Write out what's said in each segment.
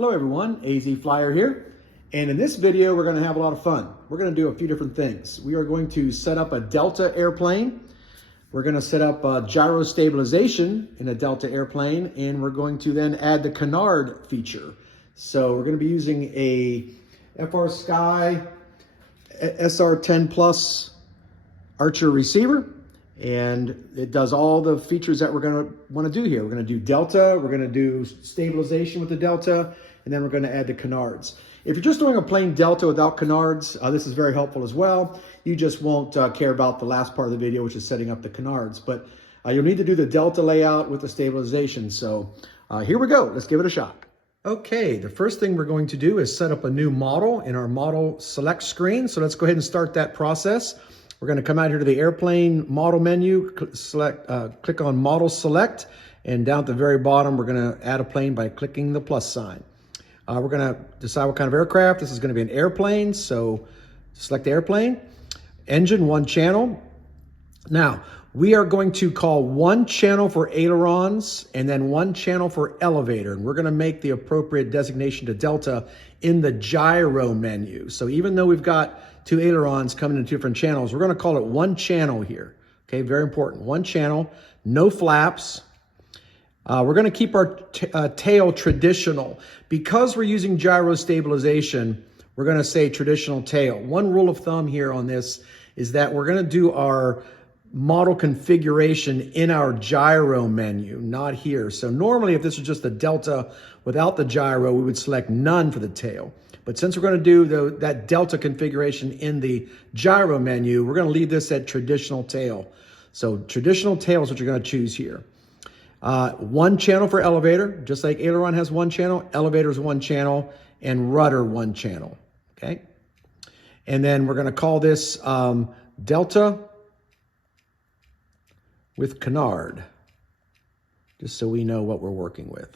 Hello everyone, AZ Flyer here. And in this video, we're gonna have a lot of fun. We're gonna do a few different things. We are going to set up a Delta airplane. We're gonna set up gyro stabilization in a Delta airplane, and we're going to then add the Canard feature. So we're gonna be using a FrSky SR10 Plus Archer receiver, and it does all the features that we're gonna wanna do here. We're gonna do Delta, we're gonna do stabilization with the Delta, and then we're gonna add the Canards. If you're just doing a plain Delta without Canards, this is very helpful as well. You just won't care about the last part of the video, which is setting up the Canards. But you'll need to do the Delta layout with the stabilization. So here we go, let's give it a shot. Okay, the first thing we're going to do is set up a new model in our model select screen. So let's go ahead and start that process. We're gonna come out here to the airplane model menu, click on model select, and down at the very bottom, we're gonna add a plane by clicking the plus sign. We're gonna decide what kind of aircraft. This is gonna be an airplane, so select the airplane. Engine, one channel. Now, we are going to call one channel for ailerons and then one channel for elevator. And we're gonna make the appropriate designation to Delta in the gyro menu. So even though we've got two ailerons coming in two different channels, we're gonna call it one channel here. Okay, very important, one channel, no flaps. We're gonna keep our tail traditional. Because we're using gyro stabilization, we're gonna say traditional tail. One rule of thumb here on this is that we're gonna do our model configuration in our gyro menu, not here. So normally if this was just a Delta without the gyro, we would select none for the tail. But since we're gonna do that Delta configuration in the gyro menu, we're gonna leave this at traditional tail. So traditional tail is what you're gonna choose here. One channel for elevator, just like aileron has one channel, elevator is one channel, and rudder one channel, okay? And then we're gonna call this Delta with Canard, just so we know what we're working with.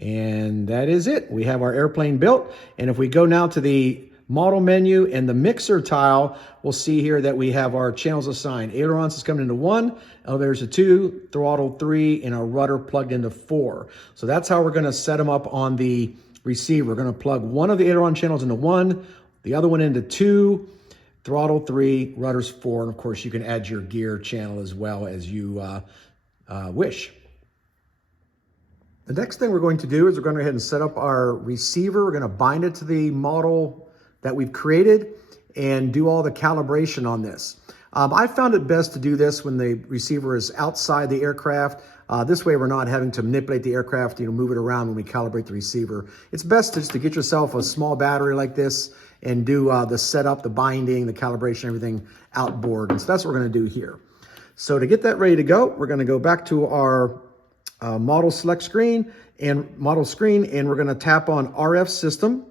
And that is it. We have our airplane built. And if we go now to the model menu and the mixer tile, we'll see here that we have our channels assigned. Ailerons is coming into 1, elevators to 2, throttle 3, and our rudder plugged into 4. So that's how we're gonna set them up on the receiver. We're gonna plug one of the aileron channels into 1, the other one into 2, throttle 3, rudders 4, and of course you can add your gear channel as well as you wish. The next thing we're going to do is we're going to go ahead and set up our receiver. We're going to bind it to the model that we've created and do all the calibration on this. I found it best to do this when the receiver is outside the aircraft. This way we're not having to manipulate the aircraft, move it around when we calibrate the receiver. It's best just to get yourself a small battery like this and do the setup, the binding, the calibration, everything outboard. And so that's what we're going to do here. So to get that ready to go, we're going to go back to our model select screen and model screen, and we're going to tap on RF system,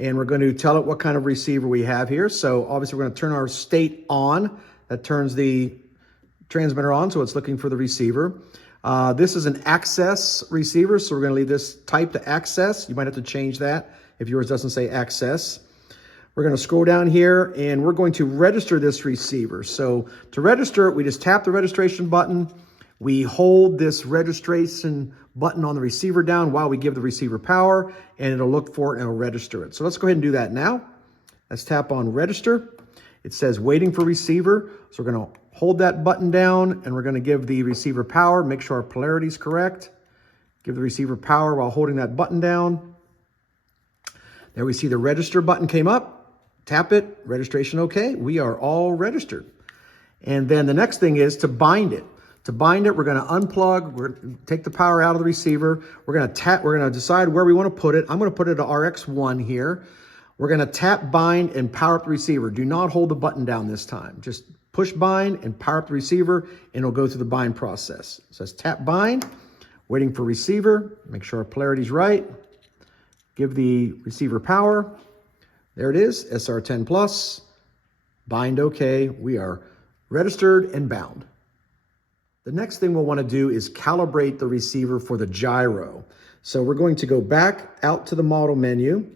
and we're going to tell it what kind of receiver we have here. So obviously we're going to turn our state on. That turns the transmitter on, so it's looking for the receiver. This is an access receiver, so we're going to leave this type to access. You might have to change that if yours doesn't say access. We're going to scroll down here, and we're going to register this receiver. So to register it, we just tap the registration button. We hold this registration button on the receiver down while we give the receiver power, and it'll look for it and it'll register it. So let's go ahead and do that now. Let's tap on register. It says waiting for receiver. So we're going to hold that button down, and we're going to give the receiver power. Make sure our polarity is correct. Give the receiver power while holding that button down. There we see the register button came up. Tap it, registration okay. We are all registered. And then the next thing is to bind it. To bind it, we're going to unplug, we're going to take the power out of the receiver. We're going to decide where we want to put it. I'm going to put it to RX1 here. We're going to tap bind and power up the receiver. Do not hold the button down this time. Just push bind and power up the receiver, and it'll go through the bind process. So let's tap bind, waiting for receiver. Make sure our polarity is right. Give the receiver power. There it is, SR10 Plus. Bind okay. We are registered and bound. The next thing we'll want to do is calibrate the receiver for the gyro. So we're going to go back out to the model menu,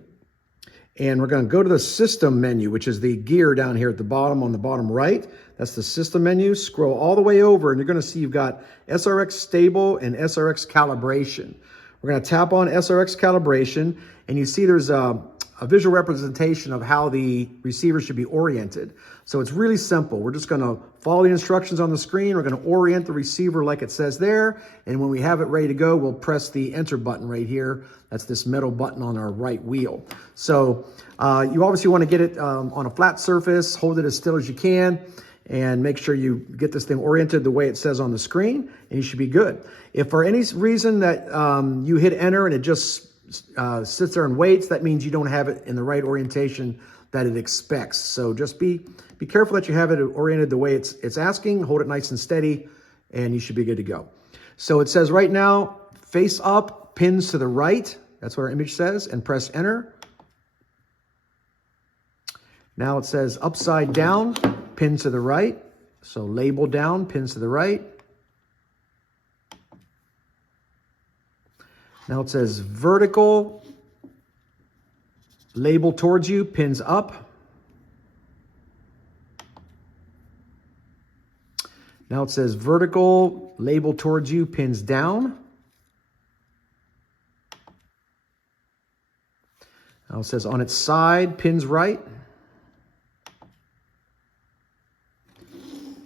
And we're going to go to the system menu, which is the gear down here at the bottom on the bottom right. That's the system menu. Scroll all the way over and you're going to see you've got SRX stable and SRX calibration. We're going to tap on SRX calibration and you see there's a visual representation of how the receiver should be oriented. So it's really simple. We're just going to follow the instructions on the screen. We're going to orient the receiver like it says there. And when we have it ready to go, we'll press the enter button right here. That's this metal button on our right wheel. So you obviously want to get it on a flat surface, hold it as still as you can, and make sure you get this thing oriented the way it says on the screen, and you should be good. If for any reason that you hit enter and it just sits there and waits, that means you don't have it in the right orientation that it expects. So just be careful that you have it oriented the way it's asking. Hold it nice and steady, and you should be good to go. So it says right now, face up, pins to the right. That's what our image says, and press enter. Now it says upside down, pin to the right. So label down, pins to the right. Now it says vertical, label towards you, pins up. Now it says vertical, label towards you, pins down. Now it says on its side, pins right.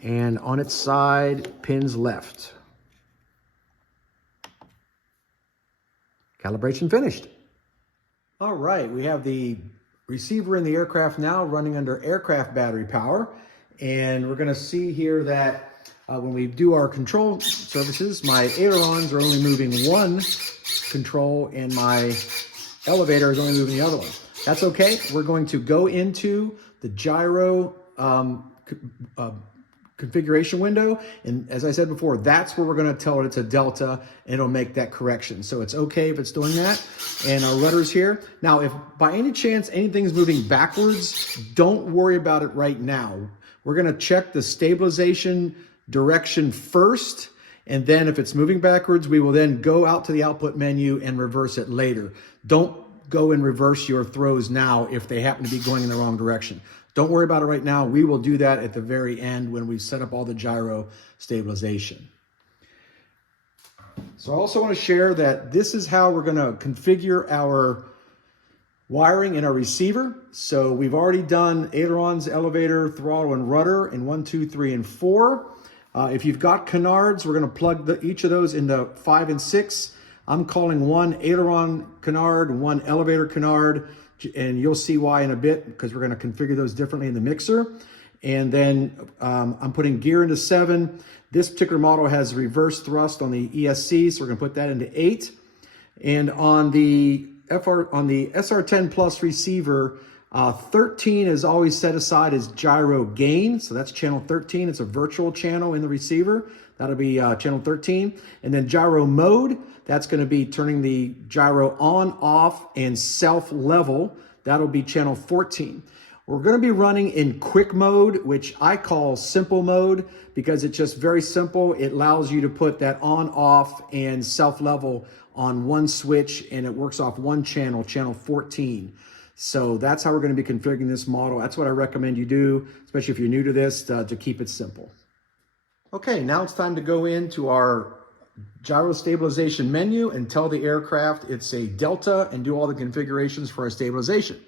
And on its side, pins left. Calibration finished. All right, we have the receiver in the aircraft now running under aircraft battery power. And we're gonna see here that when we do our control services, my ailerons are only moving one control and my elevator is only moving the other one. That's okay. We're going to go into the gyro configuration window. And as I said before, that's where we're going to tell it it's a delta and it'll make that correction. So it's okay if it's doing that. And our rudder's here. Now, if by any chance anything's moving backwards, don't worry about it right now. We're going to check the stabilization direction first. And then if it's moving backwards, we will then go out to the output menu and reverse it later. Don't go and reverse your throws now if they happen to be going in the wrong direction. Don't worry about it right now. We will do that at the very end when we set up all the gyro stabilization. So I also want to share that this is how we're going to configure our wiring in our receiver. So we've already done ailerons, elevator, throttle, and rudder in 1, 2, 3, and 4. If you've got canards, we're going to plug each of those into 5 and 6. I'm calling one aileron canard and one elevator canard, and you'll see why in a bit because we're going to configure those differently in the mixer. And then I'm putting gear into 7. This particular model has reverse thrust on the ESC, so we're going to put that into 8. And on the SR10 Plus receiver, 13 is always set aside as gyro gain. So that's channel 13. It's a virtual channel in the receiver. That'll be channel 13. And then gyro mode, that's going to be turning the gyro on, off, and self-level. That'll be channel 14. We're going to be running in quick mode, which I call simple mode because it's just very simple. It allows you to put that on, off, and self-level on one switch, and it works off one channel, channel 14. So that's how we're going to be configuring this model. That's what I recommend you do, especially if you're new to this, to keep it simple. Okay, now it's time to go into our gyro stabilization menu and tell the aircraft it's a delta and do all the configurations for our stabilization.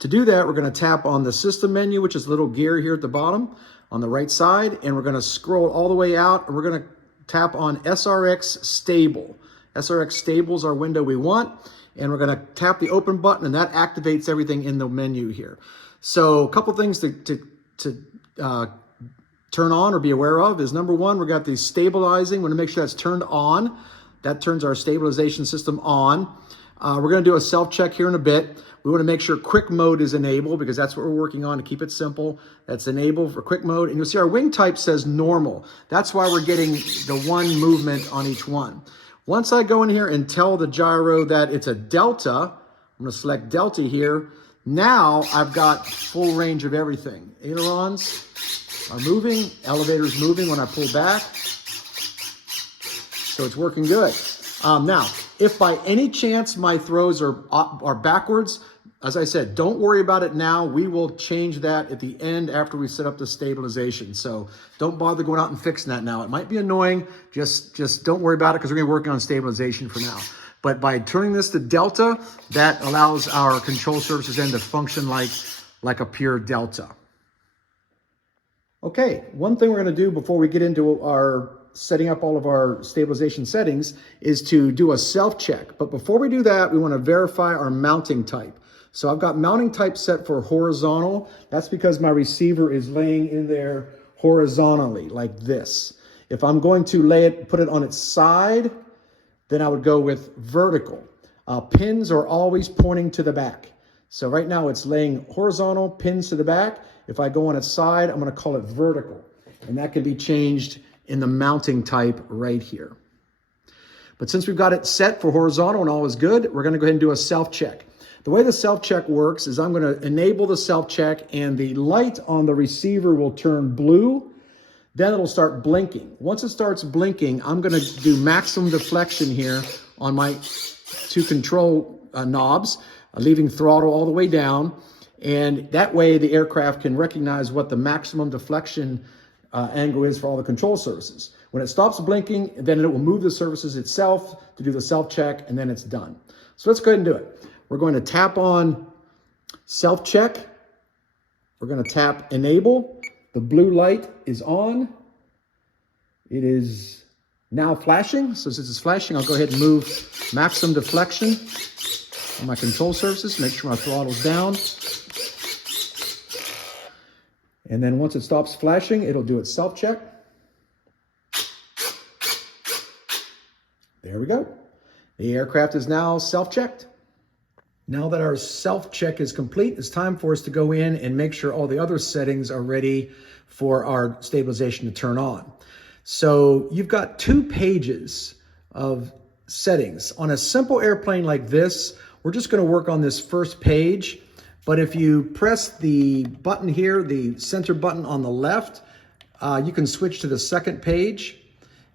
To do that, we're going to tap on the system menu, which is a little gear here at the bottom on the right side, and we're going to scroll all the way out, and we're going to tap on SRX stable. SRX stable is our window we want, and we're going to tap the open button, and that activates everything in the menu here. So a couple things to turn on or be aware of is number one, we got the stabilizing. We want to make sure that's turned on. That turns our stabilization system on. We're going to do a self-check here in a bit. We want to make sure quick mode is enabled because that's what we're working on to keep it simple. That's enabled for quick mode. And you'll see our wing type says normal. That's why we're getting the one movement on each one. Once I go in here and tell the gyro that it's a delta, I'm going to select delta here. Now I've got full range of everything. Ailerons are moving, elevators moving when I pull back. So it's working good. Now, if by any chance my throws are backwards, As I said, don't worry about it now. We will change that at the end after we set up the stabilization. So don't bother going out and fixing that now. It might be annoying. Just don't worry about it because we're going to be working on stabilization for now. But by turning this to delta, that allows our control surfaces then to function like a pure delta. Okay, one thing we're going to do before we get into our setting up all of our stabilization settings is to do a self-check. But before we do that, we want to verify our mounting type. So I've got mounting type set for horizontal. That's because my receiver is laying in there horizontally like this. If I'm going to put it on its side, then I would go with vertical. Pins are always pointing to the back. So right now it's laying horizontal, pins to the back. If I go on its side, I'm going to call it vertical. And that can be changed in the mounting type right here. But since we've got it set for horizontal and all is good, we're going to go ahead and do a self-check. The way the self-check works is I'm going to enable the self-check and the light on the receiver will turn blue. Then it'll start blinking. Once it starts blinking, I'm going to do maximum deflection here on my two control knobs, leaving throttle all the way down. And that way the aircraft can recognize what the maximum deflection angle is for all the control surfaces. When it stops blinking, then it will move the surfaces itself to do the self-check, and then it's done. So let's go ahead and do it. We're going to tap on self-check. We're going to tap enable. The blue light is on. It is now flashing. So since it's flashing, I'll go ahead and move maximum deflection on my control surfaces. Make sure my throttle's down. And then once it stops flashing, it'll do its self-check. There we go. The aircraft is now self-checked. Now that our self-check is complete, it's time for us to go in and make sure all the other settings are ready for our stabilization to turn on. So you've got 2 pages of settings. On a simple airplane like this, we're just going to work on this first page. But if you press the button here, the center button on the left, you can switch to the second page.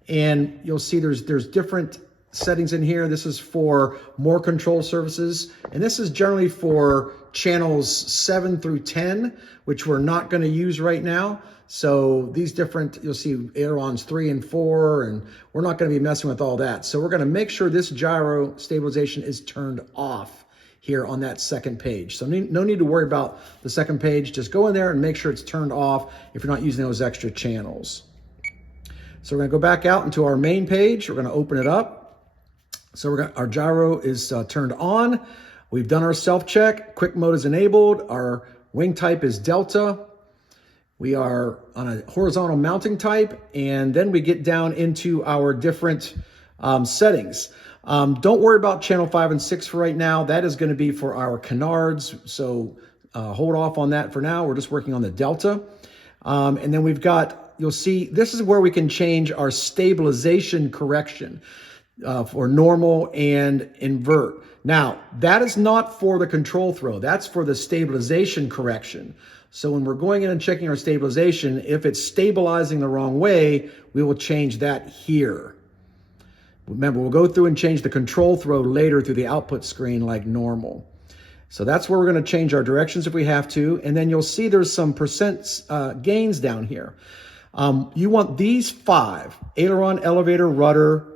And you'll see there's different settings in here. This is for more control surfaces, and this is generally for channels 7 through 10, which we're not going to use right now. So these different, you'll see ailerons 3 and 4, and we're not going to be messing with all that. So we're going to make sure this gyro stabilization is turned off here on that second page. So no need to worry about the second page. Just go in there and make sure it's turned off if you're not using those extra channels. So we're going to go back out into our main page. We're going to open it up. So our gyro is turned on. We've done our self-check. Quick mode is enabled. Our wing type is delta. We are on a horizontal mounting type. And then we get down into our different settings. Don't worry about channel 5 and 6 for right now. That is going to be for our Canards. So hold off on that for now. We're just working on the delta. And then we've got, you'll see, this is where we can change our stabilization correction. For normal and invert. Now, that is not for the control throw. That's for the stabilization correction. So when we're going in and checking our stabilization, if it's stabilizing the wrong way, we will change that here. Remember, we'll go through and change the control throw later through the output screen like normal. So that's where we're going to change our directions if we have to. And then you'll see there's some percent gains down here. You want these 5: aileron, elevator, rudder,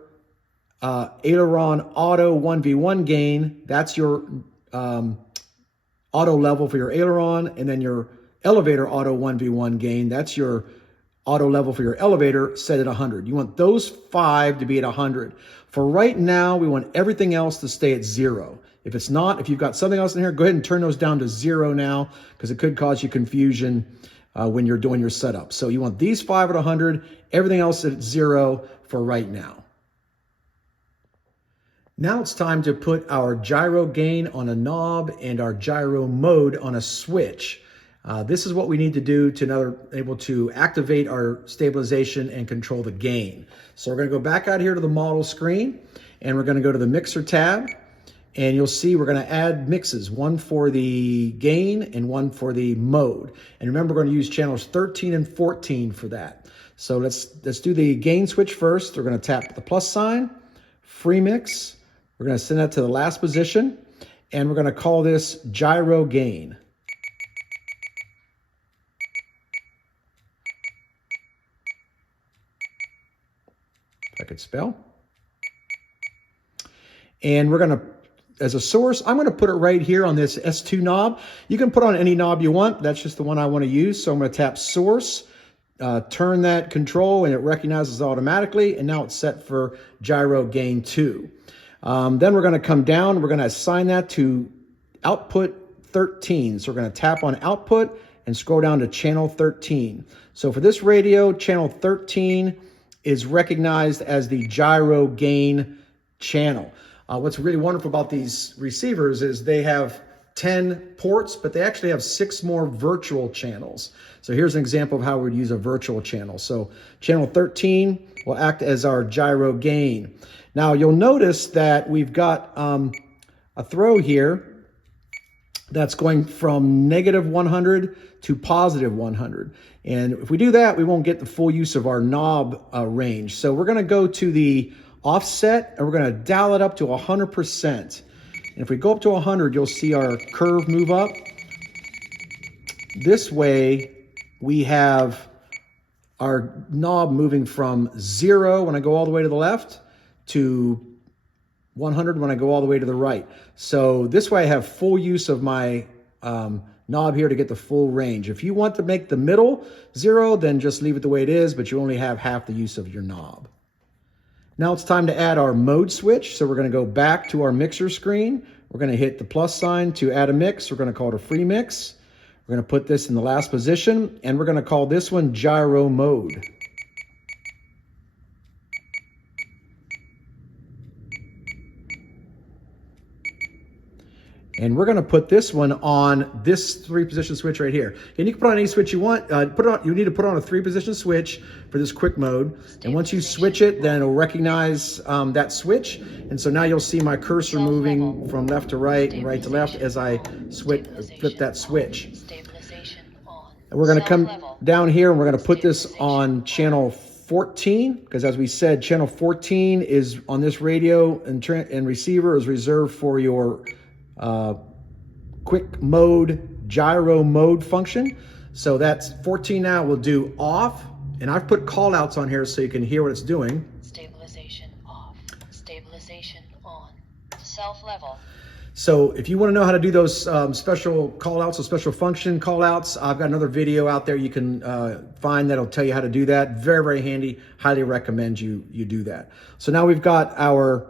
aileron auto 1v1 gain. That's your auto level for your aileron, and then your elevator auto 1v1 gain. That's your auto level for your elevator, set at 100. You want those 5 to be at 100. For right now, we want everything else to stay at 0. If it's not, if you've got something else in here, go ahead and turn those down to 0 now, because it could cause you confusion when you're doing your setup. So you want these 5 at 100, everything else at 0 for right now. Now it's time to put our gyro gain on a knob and our gyro mode on a switch. This is what we need to do to able to activate our stabilization and control the gain. So we're going to go back out here to the model screen, and we're going to go to the mixer tab, and you'll see we're going to add mixes, one for the gain and one for the mode. And remember, we're going to use channels 13 and 14 for that. So let's do the gain switch first. We're going to tap the plus sign, free mix. We're going to send that to the last position. And we're going to call this gyro gain. If I could spell. And we're going to, as a source, I'm going to put it right here on this S2 knob. You can put on any knob you want. That's just the one I want to use. So I'm going to tap source, turn that control, and it recognizes automatically. And now it's set for gyro gain 2. Then we're going to come down. We're going to assign that to output 13. So we're going to tap on output and scroll down to channel 13. So for this radio, channel 13 is recognized as the gyro gain channel. What's really wonderful about these receivers is they have 10 ports, but they actually have 6 more virtual channels. So here's an example of how we'd use a virtual channel. So channel 13 will act as our gyro gain. Now you'll notice that we've got a throw here that's going from -100 to +100. And if we do that, we won't get the full use of our knob range. So we're gonna go to the offset and we're gonna dial it up to 100%. And if we go up to 100, you'll see our curve move up. This way, we have our knob moving from 0 when I go all the way to the left to 100 when I go all the way to the right. So this way I have full use of my knob here to get the full range. If you want to make the middle 0, then just leave it the way it is, but you only have half the use of your knob. Now it's time to add our mode switch. So we're going to go back to our mixer screen. We're going to hit the plus sign to add a mix. We're going to call it a free mix. We're going to put this in the last position, and we're going to call this one gyro mode. And we're going to put this one on this 3-position switch right here. And you can put on any switch you want. You need to put on a 3-position switch for this quick mode. And once you switch it, then it'll recognize that switch. And so now you'll see my cursor moving from left to right and right to left as I flip that switch. And we're going to come down here and we're going to put this on channel 14, because as we said, channel 14 is on this radio and receiver is reserved for your quick mode, gyro mode function. So that's 14 now. We'll do off, and I've put call outs on here so you can hear what it's doing. Stabilization off, stabilization on, self level. So if you want to know how to do those special call outs or special function call outs, I've got another video out there you can find that'll tell you how to do that. Very, very handy. Highly recommend you do that. So now we've got our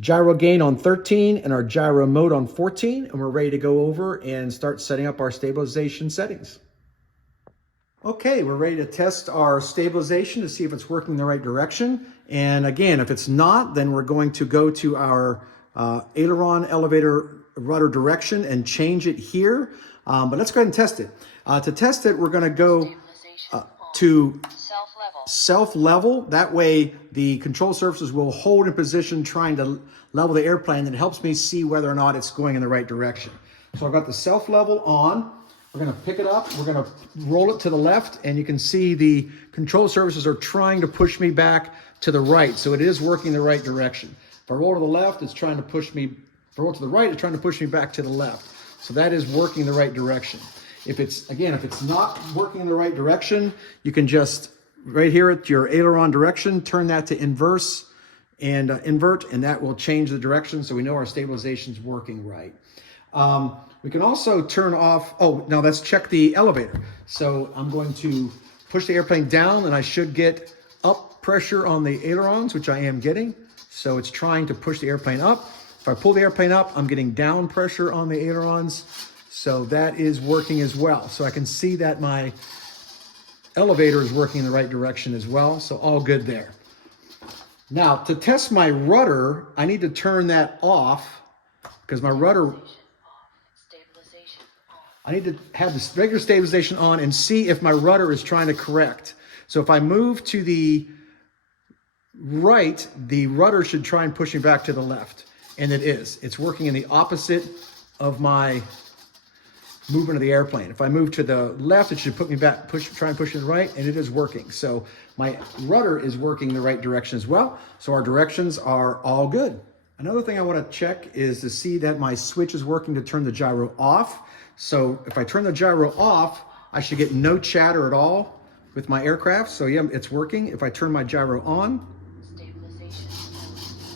gyro gain on 13 and our gyro mode on 14, and we're ready to go over and start setting up our stabilization settings. Okay, we're ready to test our stabilization to see if it's working in the right direction. And again, if it's not, then we're going to go to our aileron elevator rudder direction and change it here. But let's go ahead and test it. To test it, we're going to go to self-level. That way the control surfaces will hold in position trying to level the airplane. That helps me see whether or not it's going in the right direction. So I've got the self-level on. We're going to pick it up. We're going to roll it to the left, and you can see the control surfaces are trying to push me back to the right. So it is working in the right direction. If I roll to the left, it's trying to push me. If I roll to the right, it's trying to push me back to the left. So that is working in the right direction. If it's not working in the right direction, you can just right here at your aileron direction, turn that to inverse and invert, and that will change the direction so we know our stabilization is working right. We can also turn off, now let's check the elevator. So I'm going to push the airplane down, and I should get up pressure on the ailerons, which I am getting. So it's trying to push the airplane up. If I pull the airplane up, I'm getting down pressure on the ailerons. So that is working as well. So I can see that my elevator is working in the right direction as well. So all good there. Now to test my rudder, I need to turn that off because my rudder, I need to have this regular stabilization on and see if my rudder is trying to correct. So if I move to the right, the rudder should try and push me back to the left. And it is. It's working in the opposite of my movement of the airplane. If I move to the left, it should put me back, try and push to the right, and it is working. So my rudder is working in the right direction as well. So our directions are all good. Another thing I want to check is to see that my switch is working to turn the gyro off. So if I turn the gyro off, I should get no chatter at all with my aircraft. So yeah, it's working. If I turn my gyro on,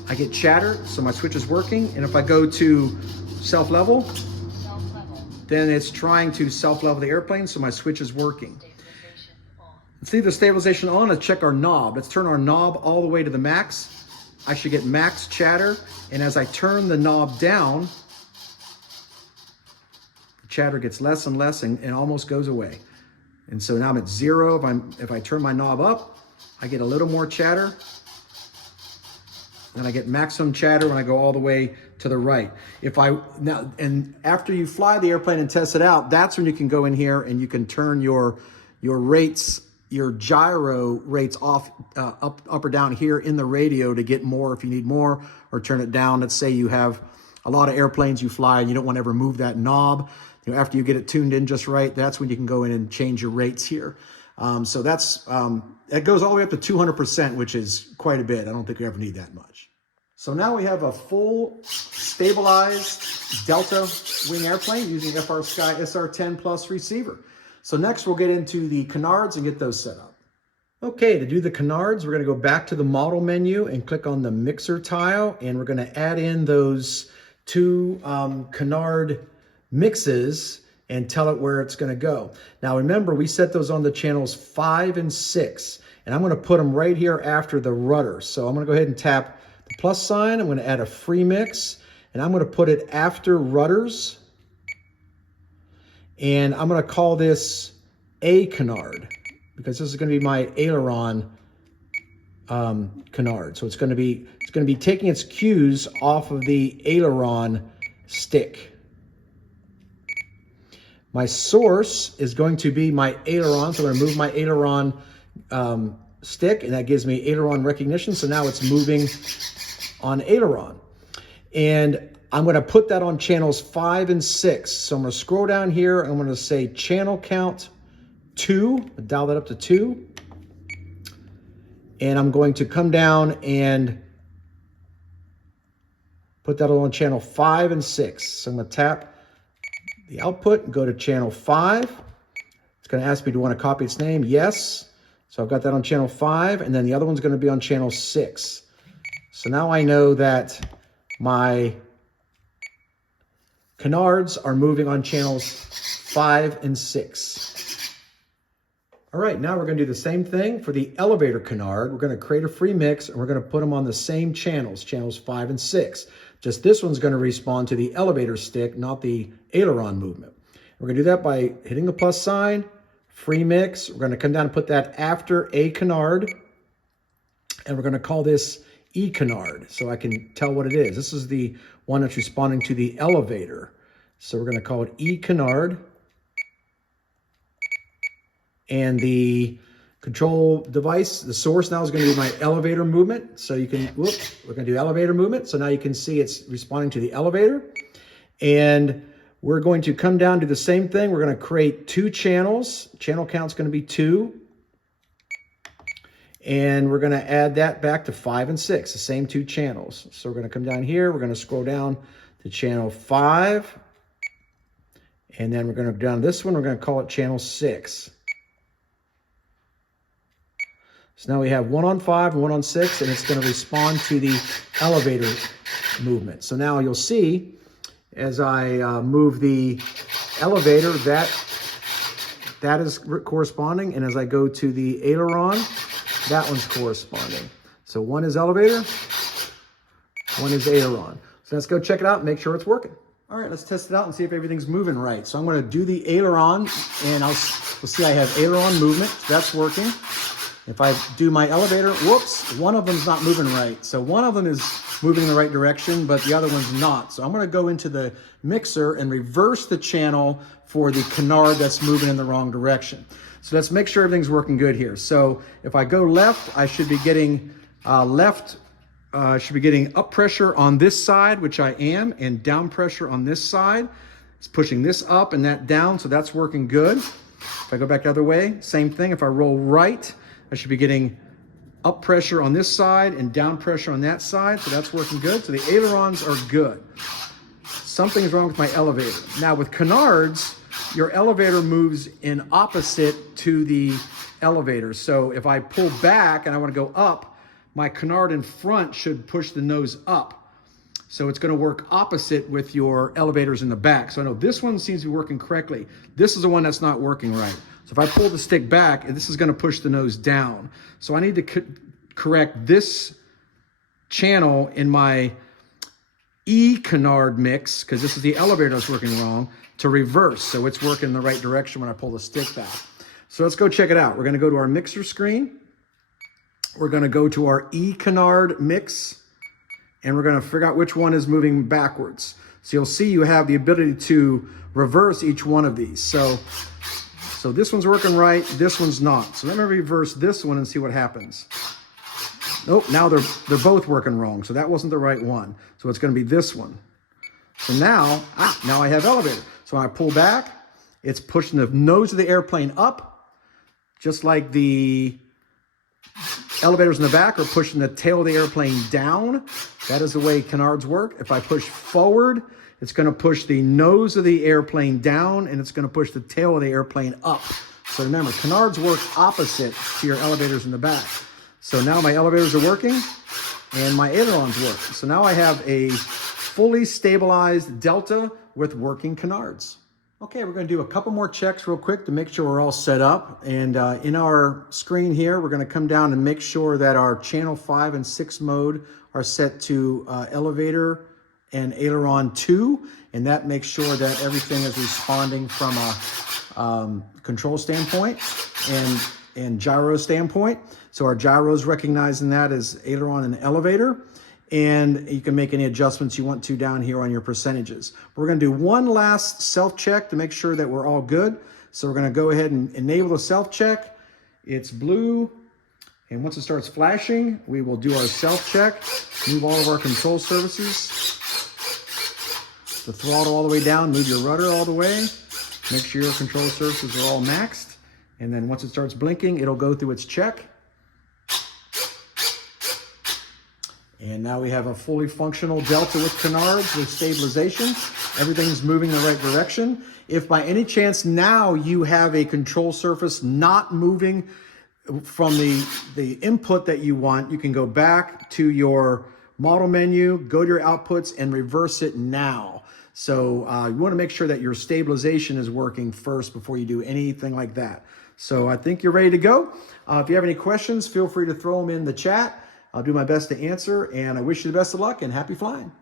I get chatter, so my switch is working. And if I go to self-level, then it's trying to self-level the airplane, so my switch is working. Let's leave the stabilization on. Let's check our knob. Let's turn our knob all the way to the max. I should get max chatter, and as I turn the knob down, the chatter gets less and less and almost goes away. And so now I'm at 0. If I turn my knob up, I get a little more chatter, and I get maximum chatter when I go all the way to the right. And after you fly the airplane and test it out, that's when you can go in here and you can turn your rates, your gyro rates off, up or down here in the radio to get more if you need more, or turn it down. Let's say you have a lot of airplanes you fly and you don't want to ever move that knob. You know, after you get it tuned in just right, that's when you can go in and change your rates here. So it goes all the way up to 200%, which is quite a bit. I don't think you ever need that much. So now we have a full stabilized Delta wing airplane using FrSky SR10 Plus receiver. So next we'll get into the Canards and get those set up. Okay, to do the Canards, we're going to go back to the model menu and click on the mixer tile, and we're going to add in those two Canard mixes and tell it where it's going to go. Now remember, we set those on the channels 5 and 6, and I'm going to put them right here after the rudder. So I'm going to go ahead and tap the plus sign. I'm going to add a free mix, and I'm going to put it after rudders. And I'm going to call this A Canard, because this is going to be my aileron Canard. So it's going to be taking its cues off of the aileron stick. My source is going to be my aileron, so I'm going to move my aileron stick, and that gives me aileron recognition. So now it's moving on aileron. And I'm going to put that on channels 5 and 6. So I'm going to scroll down here. I'm going to say channel count 2. Dial that up to 2. And I'm going to come down and put that on channel 5 and 6. So I'm going to tap the output and go to channel 5. It's going to ask me, do I want to copy its name? Yes. So I've got that on channel 5. And then the other one's going to be on channel 6. So now I know that my Canards are moving on channels 5 and 6. All right, now we're going to do the same thing for the elevator Canard. We're going to create a free mix, and we're going to put them on the same channels, channels 5 and 6. Just this one's going to respond to the elevator stick, not the aileron movement. We're going to do that by hitting the plus sign, free mix. We're going to come down and put that after A Canard, and we're going to call this E Canard, so I can tell what it is. This is the one that's responding to the elevator. So we're going to call it E Canard. And the control device, the source now is going to be my elevator movement. So you can, we're going to do elevator movement. So now you can see it's responding to the elevator. And we're going to come down to the same thing. We're going to create 2 channels. Channel count's going to be 2. And we're going to add that back to 5 and 6, the same 2 channels. So we're going to come down here. We're going to scroll down to channel 5. And then we're going to go down this one. We're going to call it channel 6. So now we have 1 on 5 and 1 on 6, and it's going to respond to the elevator movement. So now you'll see as I move the elevator, that is corresponding. And as I go to the aileron, that one's corresponding. So one is elevator, one is aileron. So let's go check it out and make sure it's working. All right, let's test it out and see if everything's moving right. So I'm going to do the aileron, and we'll see I have aileron movement. That's working. If I do my elevator, whoops, one of them's not moving right. So one of them is moving in the right direction, but the other one's not. So I'm going to go into the mixer and reverse the channel for the Canard that's moving in the wrong direction. So let's make sure everything's working good here. So if I go left, I should be getting up pressure on this side, which I am, and down pressure on this side. It's pushing this up and that down, so that's working good. If I go back the other way, same thing. If I roll right, I should be getting up pressure on this side and down pressure on that side. So that's working good. So the ailerons are good. Something's wrong with my elevator. Now with Canards, your elevator moves in opposite to the elevator. So if I pull back and I want to go up, my Canard in front should push the nose up. So it's going to work opposite with your elevators in the back. So I know this one seems to be working correctly. This is the one that's not working right. So if I pull the stick back, this is going to push the nose down. So I need to correct this channel in my Canard mix, because this is the elevator that's working wrong, to reverse. So it's working in the right direction when I pull the stick back. So let's go check it out. We're going to go to our mixer screen. We're going to go to our Canard mix, and we're going to figure out which one is moving backwards. So you'll see you have the ability to reverse each one of these. So this one's working right, this one's not. So let me reverse this one and see what happens. Nope, now they're both working wrong. So that wasn't the right one. So it's going to be this one. So now I have elevator. So when I pull back, it's pushing the nose of the airplane up, just like the elevators in the back are pushing the tail of the airplane down. That is the way Canards work. If I push forward, it's going to push the nose of the airplane down, and it's going to push the tail of the airplane up. So remember, Canards work opposite to your elevators in the back. So now my elevators are working and my ailerons work. So now I have a fully stabilized Delta with working Canards. Okay, we're going to do a couple more checks real quick to make sure we're all set up. And in our screen here, we're going to come down and make sure that our channel 5 and 6 mode are set to elevator and aileron 2. And that makes sure that everything is responding from a control standpoint and gyro standpoint. So our gyro is recognizing that as aileron and elevator. And you can make any adjustments you want to down here on your percentages. We're going to do one last self-check to make sure that we're all good. So we're going to go ahead and enable the self-check. It's blue. And once it starts flashing, we will do our self-check, move all of our control surfaces. The throttle all the way down, move your rudder all the way. Make sure your control surfaces are all maxed. And then once it starts blinking, it'll go through its check. And now we have a fully functional Delta with Canards with stabilization. Everything's moving in the right direction. If by any chance now you have a control surface not moving from the input that you want, you can go back to your model menu, go to your outputs, and reverse it now. So you want to make sure that your stabilization is working first before you do anything like that. So I think you're ready to go. If you have any questions, feel free to throw them in the chat. I'll do my best to answer, and I wish you the best of luck and happy flying.